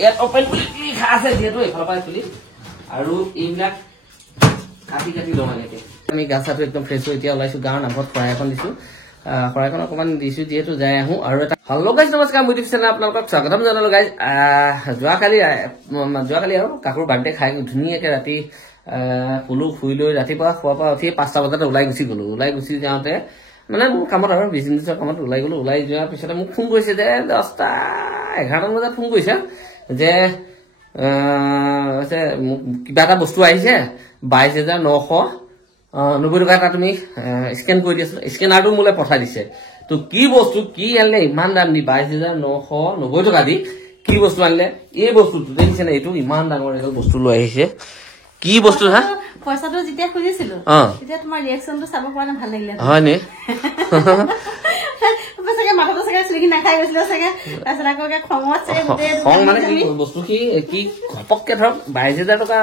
ইয়াত অপেন বুলি লিখা আছে যেহেতু এফালৰ পৰা খুলি আৰু এইবিলাক কাটি কাটি লওঁ এনেকে আমি গা চাটো একদম ফ্ৰেছ হৈ এতিয়া ওলাইছো গাঁৱৰ নামত শৰাই এখন দিছো শৰাইখন অকণমান দিছো যিহেতু যাই আহোঁ আৰু এটা হেল্ল' গাইজ নমস্কাৰ মোৰ ইউটিউব চেনেল আপোনালোকক স্বাগতম জনালো গাইজ যোৱাকালি আৰু কাকুৰ বাৰ্থডে খাই ধুনীয়াকৈ ৰাতি শুলো শুই লৈ ৰাতিপুৱা খোৱাৰ পৰা উঠি 5টা বজাতে ওলাই গুচি গ'লো ওলাই গুচি যাওঁতে মানে মোৰ কামত আৰু বিজনেছৰ কামত ওলাই গ'লো ওলাই যোৱাৰ পিছতে মোক ফোন কৰিছে যে 10টা 11টামান বজাত ফোন কৰিছে যে কিবা এটা বস্তু আহিছে 22,990 টকা এটা তুমি স্কেন কৰি দিয়াচোন স্কেনাৰটো মোলৈ পঠাই দিছে তো কি বস্তু কি আনিলে ইমান দাম দি 22,990 টকা দি কি বস্তু আনিলে এই বস্তুটো দেখিছে না এইটো ইমান ডাঙৰ এডাল বস্তু লৈ আহিছে কি বস্তু হা পইচাটো যেতিয়া খুজিছিলো তেতিয়া তোমাৰ ৰিঅ্যাকশনটো চাব পৰা ভাল লাগিলে হয় নে সঁচাকে মাথাটো চাগে চুলি নাখাই গৈছিল চাগে তাৰপিছত আকৌ খঙত চাগে খং মানে কি বস্তু কি ঘপককে ধৰক 22,000 টকা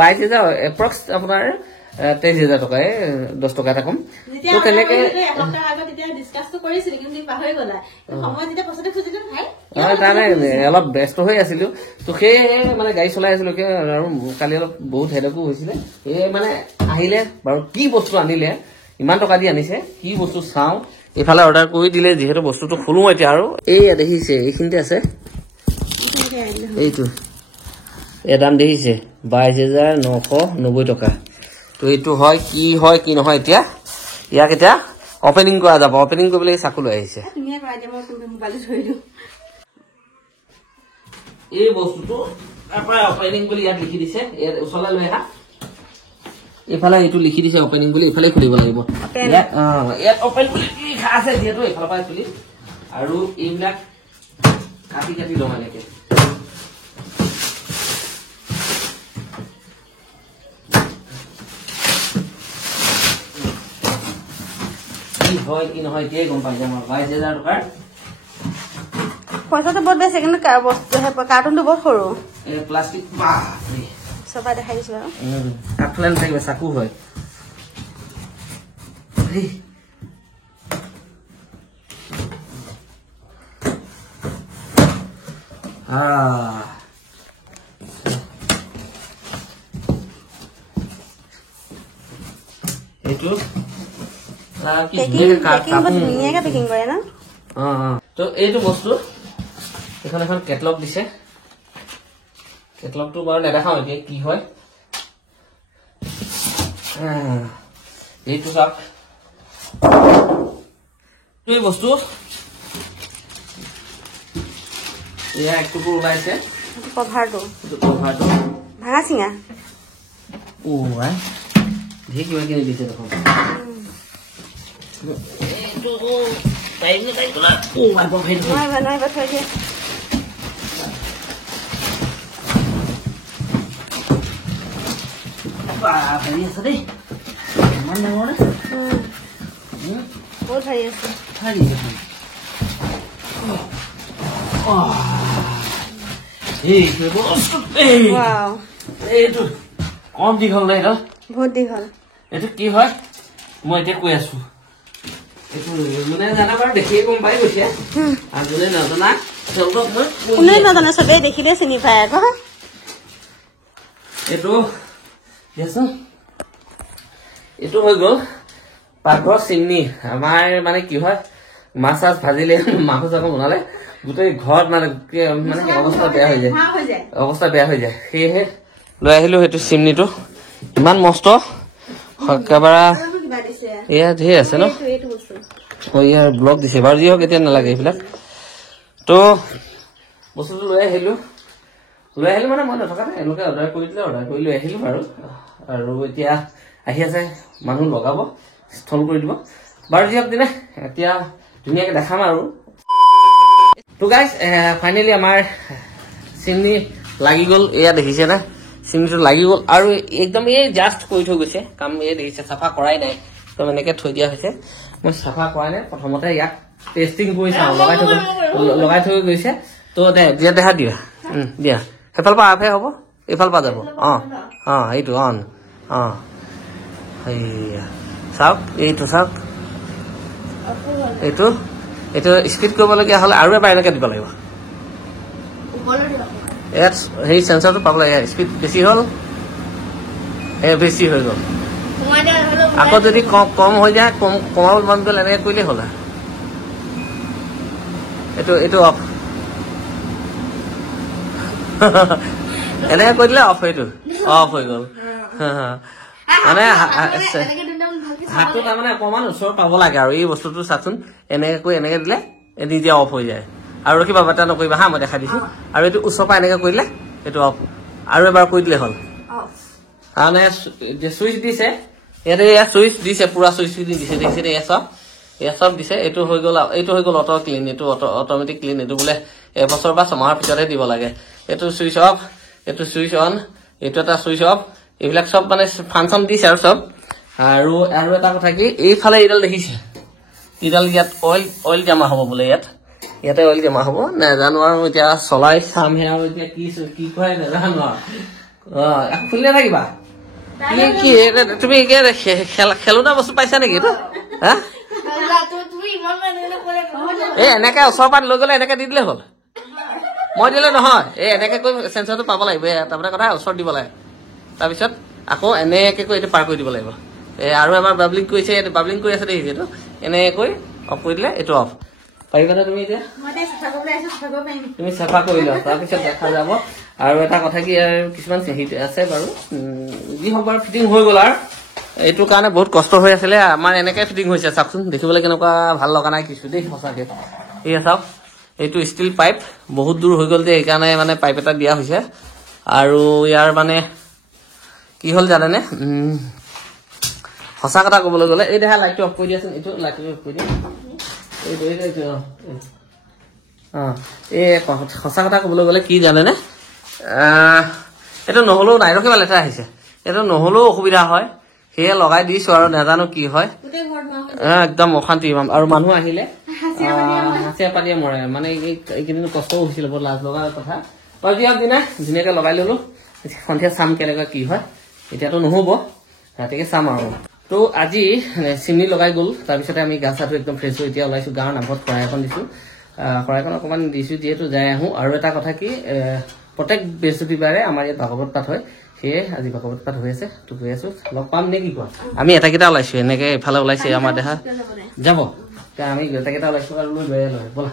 22,000 এপ্ৰক্স আপোনাৰ 23,000 টকা 10 টকা এটা কম তো তেনেকে এসপ্তাহ আগত তেতিয়া ডিসকাসটো কৰিছিল কিন্তু পাহৰি গলা সময় যেতিয়া পইচাটো খুজিলো ভাই তাৰমানে অলপ ব্যস্ত হৈ আছিলো তো সেই মানে গাড়ী চলাই আছিলো আৰু কালি অলপ বহুত হেডেকো হৈছিলে এই মানে আহিলে বাৰু কি বস্তু আনিলে ইমান টকা দি আনিছে কি বস্তু চাওঁ এইফালে অৰ্ডাৰ কৰি দিলে যিহেতু বস্তুটো খুলো এতিয়া আৰু এই দেখিছে এইখিনিতে আছে এইটো এর দাম দেখিছে 22,990 টকা তো এইটো হয় কি নহয় এতিয়া ইয়াক এতিয়া ওপেনিং কৰা যাব ওপেনিং কৰিবলৈ চাকু লৈ আহিছে ধুনীয়া কৰাই দিয়া মই মোবাইলত ধৰি দিও এই বস্তুটো আপোনাৰ ওপেনিং বুলি ইয়াত লিখি দিছে এর উছলা লৈ আহা এফালে এইটো লিখি দিছে ওপেনিং বুলি এফালে খুলিব লাগিব ইয়াত ওপেন বুলি লিখা আছে যেহেতু এফালৰ পৰা খুলি আৰু এইবিলাক কাটি কাটি লওঁ এনেকে কি হয় কি নহয় এতিয়াই গম পাই যাম 22,000 টকাৰ পইচাটো বহুত বেছি কিন্তু কাৰ্টুনটো বহুত সৰু প্লাষ্টিক সবাই দেখাই দিছো আৰু কাটলেন থাকিব চাকু হয় এইটো তো এইটো বস্তু এখন এখন কেটলগ দিছে কেটলগটো বাৰু নেদেখাও এতিয়া কি হয় এইটো চাওক এই বস্তু এয়া একটু ওলাইছে কভাৰটো ভাঙা চিঙা ধেৰ কিবা কিনি দিছে দেখোন এইটো টাইম তোলা থৈ দিয়ে ভাৰী আছে দেই ইমান ডাঙৰ বহুত ভাৰী আছে ভাৰী দেখোন এইটো কম দীঘল নাই বহুত দীঘল এইটো কি হয় মই এতিয়া কৈ আছো এইটো মানে জানা বাৰু দেখিয়ে গম পাই গৈছে আৰু যোনে নজনা তেওঁলোকক মই কোনে নাজানে চবেই দেখিলে চিনি পায় আকৌ এইটো হৈ গ'ল পাকঘৰ চিমনি আমাৰ মানে কি হয় মাছ চাছ ভাজিলে মাংস চাংস বনালে গোটেই ঘৰত মানে অৱস্থা বেয়া হৈ যায় সেয়েহে লৈ আহিলো সেইটো চিমনিটো ইমান মস্ত একেবাৰে এয়া ধেৰ আছে ন ইয়াৰ ব্লক দিছে বাৰু যি হওক এতিয়া নালাগে এইবিলাক তো বস্তুটো লৈ আহিলো মানে মই নথকা নাই এওঁলোকে অৰ্ডাৰ কৰি দিলে অৰ্ডাৰ কৰি লৈ আহিলো বাৰু আৰু এতিয়া আহি আছে মানুহ লগাব স্থল কৰি দিব বাৰু যি হওক দিনে এতিয়া ধুনীয়াকৈ দেখাম আৰু তো গাইজ ফাইনেলি আমাৰ চিমনি লাগি গ'ল এয়া দেখিছে না চিমনিটো লাগি গ'ল আৰু একদম এই জাষ্ট কৰি থৈ গৈছে কাম এই দেখিছে চাফা কৰাই নাই তো এনেকৈ থৈ দিয়া হৈছে মই চাফা কৰাই নাই প্ৰথমতে ইয়াক টেষ্টিং কৰি চাওঁ লগাই থৈ গৈছে তো দিয়া দেখা দিয়া সেইফালৰ পৰা আপহে হ'ব এইফালৰ পৰা যাব এইটো সেয়া চাওক এইটো চাওক এইটো স্পীড কৰিবলগীয়া হ'লে আৰু এবাৰ এনেকৈ দিব লাগিব ইয়াত সেই সেন্সৰটো পাব লাগে স্পীড বেছি হ'ল বেছি হৈ গ'ল আকৌ যদি কম হৈ যায় কমাব মন গ'ল এনেকৈ কৰিলেই হ'ল এইটো অফ এনেকৈ কৰি দিলে অফ এইটো অফ হৈ গ'ল মানে হাতটো তাৰমানে অকণমান ওচৰ পাব লাগে আৰু এই বস্তুটো চাচোন এনেকৈ দিলে নিজে অফ হৈ যায় আৰু ৰখিবা বাটা নকৰিবা হা মই দেখাই দিছোঁ আৰু এইটো ওচৰৰ পৰা এনেকৈ কৰিলে এইটো অফ আৰু এবাৰ কৰি দিলে হ'ল তাৰমানে যে চুইচ দিছে ইয়াতে ইয়াত চুইচ দিছে পুৰা চুইচ দিছে দেখিছে এয়া চব দিছে এইটো হৈ গ'ল অটো ক্লিন এইটো অট'মেটিক ক্লিন এইটো বোলে এবছৰ বা ছমাহৰ পিছতহে দিব লাগে এইটো চুইচ অফ এইটো চুইচ অন এইটো এটা চুইচ অফ এইবিলাক চব মানে ফাংচন দিছে আৰু চব আৰু এটা কথা কি এইফালে এইডাল দেখিছে এইডাল ইয়াত অইল জমা হ'ব বোলে ইয়াতে অইল জমা হ'ব নাজানো আৰু এতিয়া চলাই চামহে আৰু এতিয়া কি কয় নাজানো আৰু খুলিলে থাকিবা কি তুমি খেলোনা বস্তু পাইছা নেকি এইটো হা এনেকে ওচৰৰ পৰা লৈ গ'লে এনেকে দি দিলে হ'ল মই দিলে নহয় এনেকে কৈ চেন্সৰটো পাব লাগিব তাৰমানে কথা ওচৰত দিব লাগে তাৰপিছত আকৌ এনেকে কৈ এইটো পাৰ কৰি দিব লাগিব আৰু এবাৰ বাবলিং কৰিছে বাবলিং কৰি আছে দেখিছে এইটো এনেকৈ অফ কৰি দিলে এইটো অফ পাৰিবানে তুমি এতিয়া তুমি চাফা কৰি লোৱা তাৰপিছত দেখা যাব আৰু এটা কথা কি কিছুমান আছে বাৰু যি হওক বাৰু ফিটিং হৈ গ'ল আৰু এইটো কাৰণে বহুত কষ্ট হৈ আছিলে আমাৰ এনেকে ফিটিং হৈছে চাওকচোন দেখিবলৈ কেনেকুৱা ভাল লগা নাই কিছু দেই সঁচাকে এয়া চাওক এইটো ষ্টিল পাইপ বহুত দূৰ হৈ গ'ল যে সেইকাৰণে মানে পাইপ এটা দিয়া হৈছে আৰু ইয়াৰ মানে কি হ'ল জানেনে সঁচা কথা ক'বলৈ গ'লে এই দেখা লাইটটো অফ কৰি দিয়াচোন এইটো লাইটটো অফ কৰি দিয়া সঁচা কথা ক'বলৈ গ'লে কি জানেনে এইটো নহ'লেও নাই ৰখিবা লেতেৰা আহিছে এইটো নহ'লেও অসুবিধা হয় সেয়ে লগাই দিছো আৰু নাজানো কি হয় একদম অশান্তি আৰু মানুহ আহিলে হাঁচিয়া পাতিয়ে মৰে মানে এইকেইদিন কষ্টও হৈছিলে বৰ লাজ লগা কথা তই দিয়ক দিনা ধুনীয়াকৈ লগাই ললো সন্ধিয়া চাম কেনেকুৱা কি হয় এতিয়াতো নহ'ব ৰাতিকে চাম আৰু তো আজি চিমনি লগাই গ'ল তাৰপিছতে আমি গা চাটো একদম ফ্ৰেছ হৈ এতিয়া ওলাইছোঁ গাঁৱৰ নামঘৰত শৰাই এখন দিছোঁ শৰাইখন অকণমান দিছোঁ যিহেতু যাই আহোঁ আৰু এটা কথা কি প্ৰত্যেক বৃহস্পতিবাৰে আমাৰ ইয়াত ভাগৱত পাঠ হয় সেয়ে আজি ভাগৱত পাঠ হৈ আছে তো গৈ আছোঁ লগ পাম নে কি কোৱা আমি এটাকেইটা ওলাইছোঁ এনেকৈ এইফালে ওলাইছে আমাৰ দেহা যাব আমি গোটেইকেইটা ওলাইছোঁ আৰু লৈ লৈ লয় ব'লা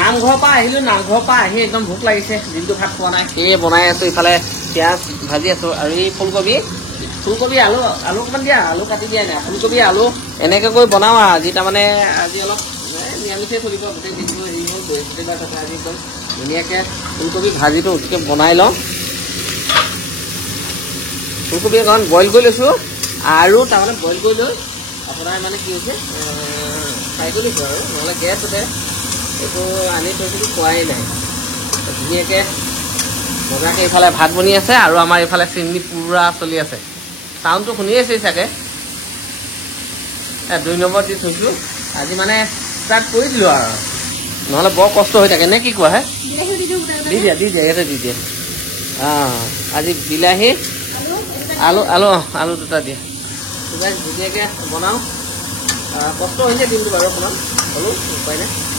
নামঘৰৰ পৰা আহিলো নামঘৰৰ পৰা আহি একদম ভোক লাগিছে দিনটো ভাত খোৱা নাই সেয়ে বনাই আছো ইফালে পিঁয়াজ ভাজি আছো আৰু এই ফুলকবি আলু অকণমান দিয়া আলু কাটি দিয়া নাই ফুলকবি আলু এনেকৈ কৰি বনাওঁ আৰু আজি তাৰমানে আজি অলপ নিৰামিষে চলিব গোটেই দিনটো হেৰি হ'ল বৃহস্পতিবাৰ কথা আজি একদম ধুনীয়াকৈ ফুলকবি ভাজিটো উঠিকৈ বনাই লওঁ ফুলকবি অকণমান বইল কৰি লৈছোঁ আৰু তাৰমানে বইল কৰি লৈ আপোনাৰ মানে কি হৈছে ফ্ৰাই কৰি লৈছোঁ আৰু নহ'লে গেছ উঠে এইটো আনি থৈছিলোঁ খোৱাই নাই ধুনীয়াকৈ মজাকৈ এইফালে ভাত বনি আছে আৰু আমাৰ এইফালে চিমনি পুৰা চলি আছে চাউণ্ডটো শুনি আছে চাগে 2 নম্বৰ দি থৈছোঁ আজি মানে ষ্টাৰ্ট কৰি দিলোঁ আৰু নহ'লে বৰ কষ্ট হৈ থাকে নে কি কোৱা হে দি দিয়া ইয়াতে দি দিয়া আজি বিলাহী আলু দুটা দিয়া ধুনীয়াকৈ বনাওঁ কষ্ট হৈছে দিনটো বাৰু অকণমান হ'লেও উপায় নাই